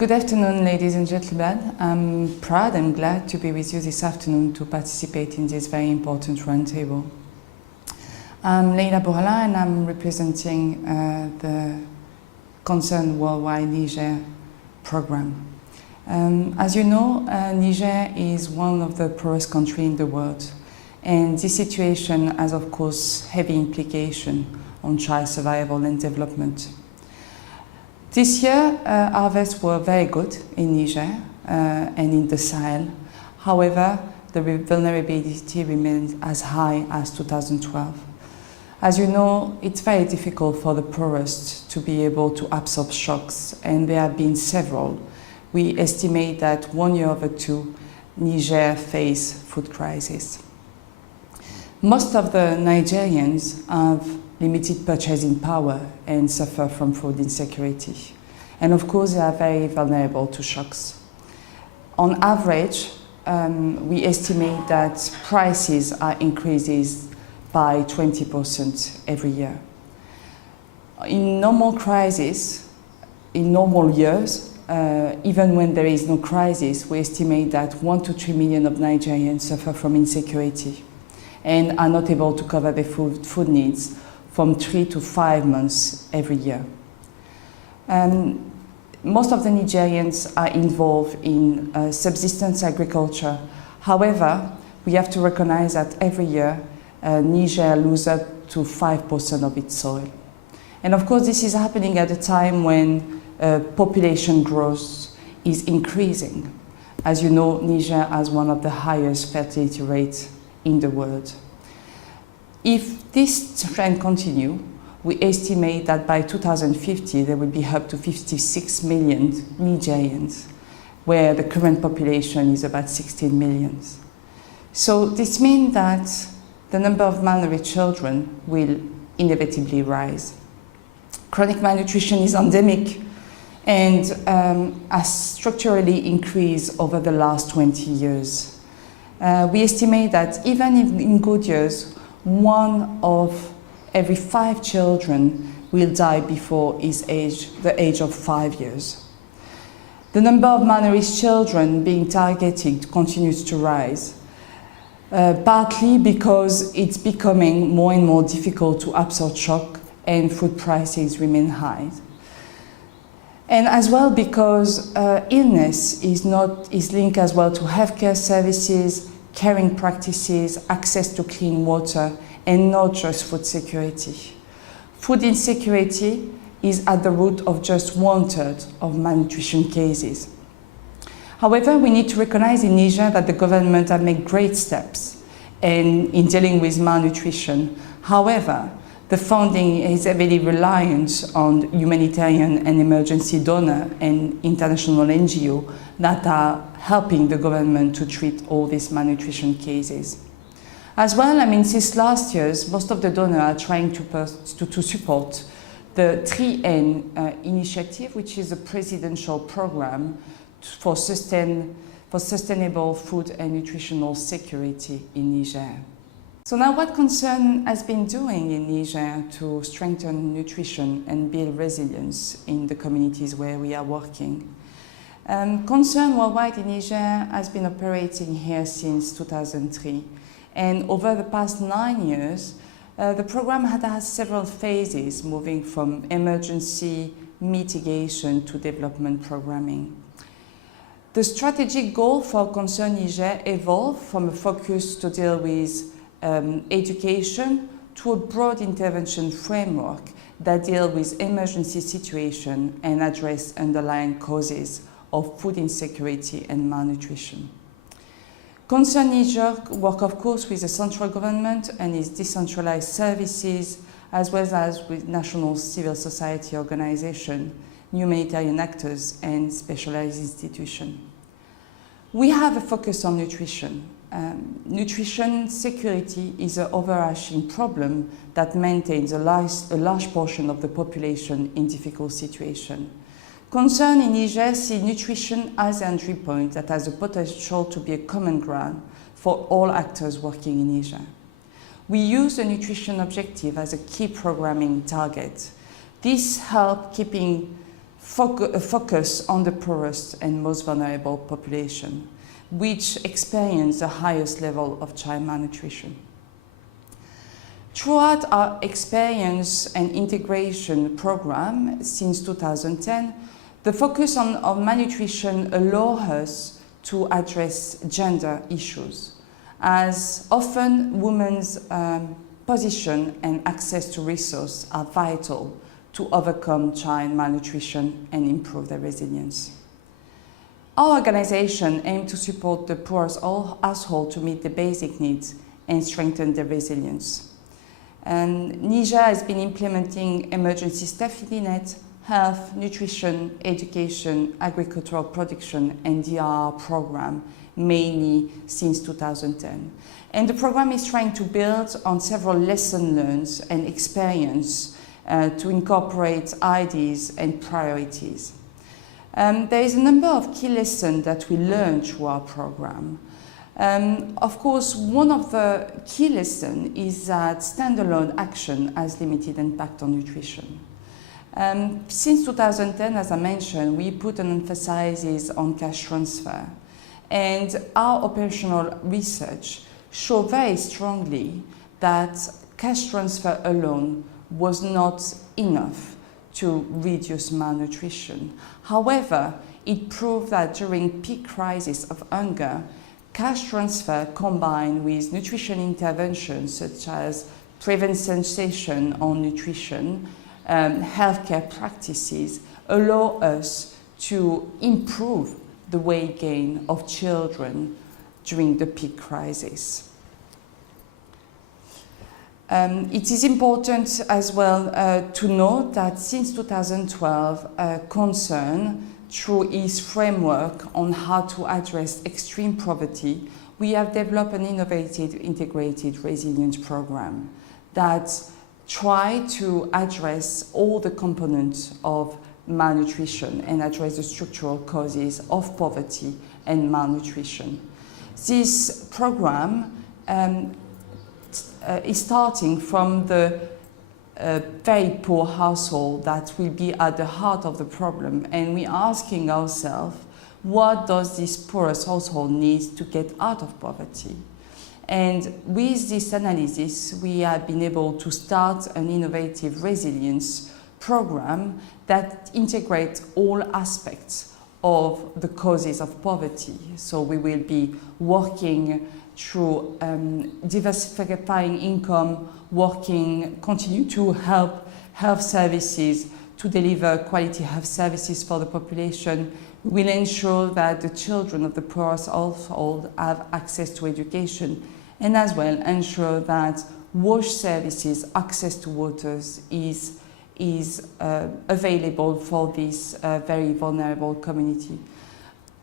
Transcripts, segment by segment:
Good afternoon, ladies and gentlemen. I'm proud and glad to be with you this afternoon to participate in this very important roundtable. I'm Leila Bourahla and I'm representing the Concern Niger program. As you know, Niger is one of the poorest countries in the world, and this situation has, of course, heavy implications on child survival and development. This year, harvests were very good in Niger and in the Sahel. However, the vulnerability remains as high as 2012. As you know, it's very difficult for the poorest to be able to absorb shocks, and there have been several. We estimate that 1 year over two, Niger face food crisis. Most of the Nigerians have limited purchasing power and suffer from food insecurity. And of course, they are very vulnerable to shocks. On average, we estimate that prices are increases by 20% every year. In normal crisis, in normal years, even when there is no crisis, we estimate that 1 to 3 million of Nigerians suffer from insecurity and are not able to cover their food needs from 3 to 5 months every year. Most of the Nigerians are involved in subsistence agriculture. However, we have to recognize that every year Niger loses up to 5% of its soil. And of course, this is happening at a time when population growth is increasing. As you know, Niger has one of the highest fertility rates in the world. If this trend continues, we estimate that by 2050 there will be up to 56 million Nigerians, where the current population is about 16 million. So this means that the number of malnourished children will inevitably rise. Chronic malnutrition is endemic and has structurally increased over the last 20 years. We estimate that even in good years, 1 of every 5 children will die before the age of 5 years. The number of malnourished children being targeted continues to rise, partly because it's becoming more and more difficult to absorb shock and food prices remain high. And as well because illness is linked as well to healthcare services, caring practices, access to clean water, and not just food security. Food insecurity is at the root of just 1/3 of malnutrition cases. However, we need to recognize in Niger that the government has made great steps in dealing with malnutrition. However, the funding is heavily reliant on humanitarian and emergency donors and international NGOs that are helping the government to treat all these malnutrition cases. As well, since last year, most of the donors are trying to support the 3N initiative, which is a presidential program for sustainable food and nutritional security in Niger. So now what Concern has been doing in Niger to strengthen nutrition and build resilience in the communities where we are working. Concern Worldwide in Niger has been operating here since 2003. And over the past 9 years, the program had several phases, moving from emergency mitigation to development programming. The strategic goal for Concern Niger evolved from a focus to deal with education to a broad intervention framework that deals with emergency situations and address underlying causes of food insecurity and malnutrition. Concern Niger works, of course, with the central government and its decentralized services, as well as with national civil society organizations, humanitarian actors, and specialized institutions. We have a focus on nutrition. Nutrition security is an overarching problem that maintains a large portion of the population in difficult situations. Concern in Niger sees nutrition as an entry point that has the potential to be a common ground for all actors working in Niger. We use the nutrition objective as a key programming target. This helps keeping focus on the poorest and most vulnerable population, which experience the highest level of child malnutrition. Throughout our experience and integration program since 2010, the focus on malnutrition allows us to address gender issues, as often women's position and access to resources are vital to overcome child malnutrition and improve their resilience. Our organization aims to support the poorest household to meet the basic needs and strengthen their resilience. And Niger has been implementing emergency safety net, health, nutrition, education, agricultural production, and DRR program mainly since 2010. And the program is trying to build on several lessons learned and experience to incorporate ideas and priorities. There is a number of key lessons that we learned through our program. Of course, one of the key lessons is that standalone action has limited impact on nutrition. Since 2010, as I mentioned, we put an emphasis on cash transfer, and our operational research showed very strongly that cash transfer alone was not enough to reduce malnutrition. However, it proved that during peak crisis of hunger, cash transfer combined with nutrition interventions such as prevention sessions on nutrition, healthcare practices allow us to improve the weight gain of children during the peak crisis. It is important as well to note that since 2012, Concern, through its framework on how to address extreme poverty, we have developed an innovative integrated resilience program that tries to address all the components of malnutrition and address the structural causes of poverty and malnutrition. This program is starting from the very poor household that will be at the heart of the problem, and we're asking ourselves, what does this poorest household need to get out of poverty? And with this analysis, we have been able to start an innovative resilience program that integrates all aspects of the causes of poverty. So we will be working through diversifying income, continue to help health services to deliver quality health services for the population. We will ensure that the children of the poorest household have access to education, and as well ensure that wash services, access to waters is available for this very vulnerable community.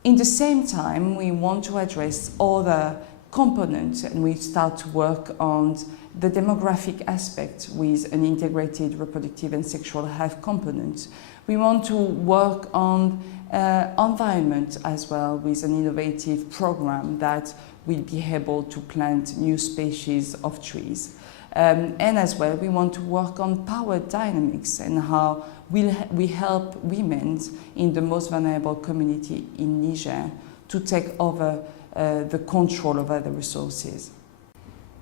In the same time, we want to address other components, and we start to work on the demographic aspect with an integrated reproductive and sexual health component. We want to work on environment as well with an innovative program that will be able to plant new species of trees. And as well, we want to work on power dynamics and how we help women in the most vulnerable community in Niger to take over the control over the resources.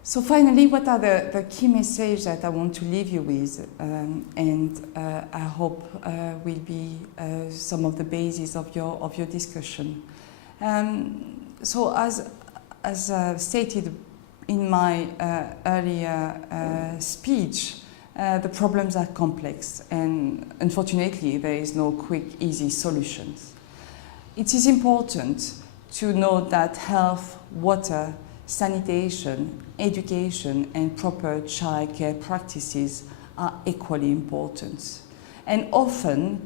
So finally, what are the key messages that I want to leave you with, and I hope will be some of the basis of your discussion. So as stated in my earlier speech, the problems are complex, and unfortunately there is no quick, easy solutions. It is important to note that health, water, sanitation, education, and proper childcare practices are equally important. And often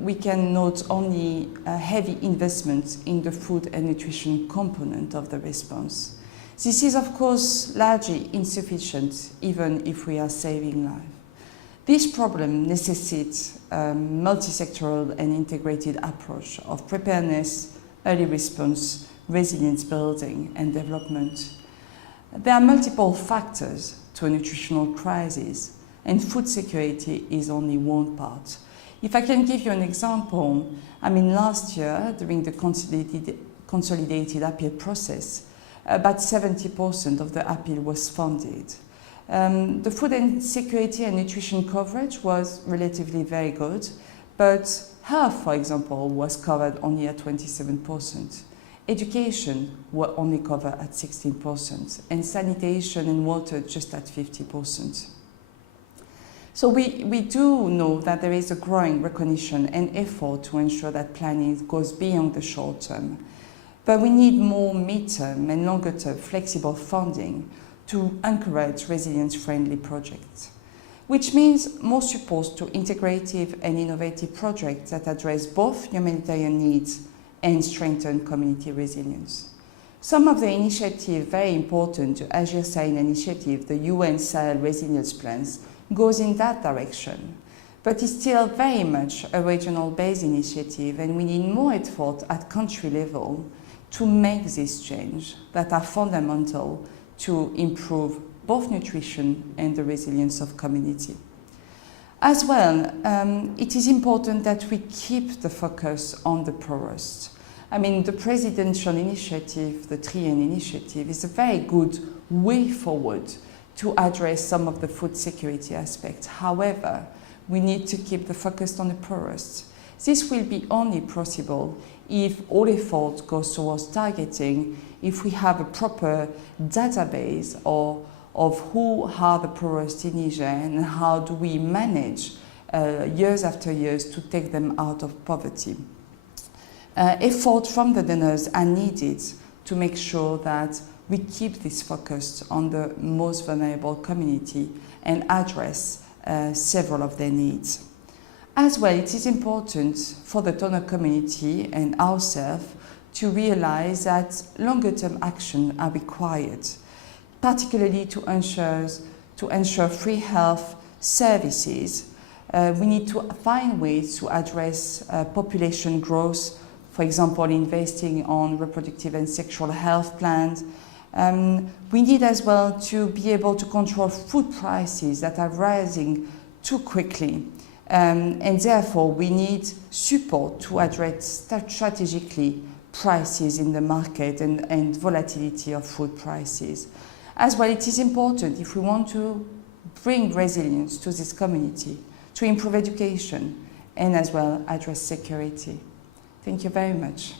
we can note only heavy investments in the food and nutrition component of the response. This is, of course, largely insufficient, even if we are saving lives. This problem necessitates a multi-sectoral and integrated approach of preparedness, early response, resilience building, and development. There are multiple factors to a nutritional crisis, and food security is only one part. If I can give you an example, I mean, last year, during the consolidated appeal process, about 70% of the appeal was funded. The food and security and nutrition coverage was relatively very good, but health, for example, was covered only at 27%. Education were only covered at 16%, and sanitation and water just at 50%. So we do know that there is a growing recognition and effort to ensure that planning goes beyond the short term. But we need more mid-term and longer-term flexible funding to encourage resilience-friendly projects, which means more support to integrative and innovative projects that address both humanitarian needs and strengthen community resilience. Some of the initiatives very important, the Azure Sahel initiative, the UN Sahel resilience plans, goes in that direction. But it's still very much a regional-based initiative, and we need more effort at country level to make this change that are fundamental to improve both nutrition and the resilience of community. As well, it is important that we keep the focus on the poorest. I mean, the presidential initiative, the Trian initiative, is a very good way forward to address some of the food security aspects. However, we need to keep the focus on the poorest. This will be only possible if all effort goes towards targeting, if we have a proper database of who are the poorest in Niger and how do we manage years after years to take them out of poverty. Effort from the donors are needed to make sure that we keep this focused on the most vulnerable community and address several of their needs. As well, it is important for the donor community and ourselves to realize that longer-term action are required, particularly to ensure free health services. We need to find ways to address population growth, for example, investing on reproductive and sexual health plans. We need as well to be able to control food prices that are rising too quickly. And therefore, we need support to address strategically prices in the market and volatility of food prices. As well, it is important, if we want to bring resilience to this community, to improve education and as well address security. Thank you very much.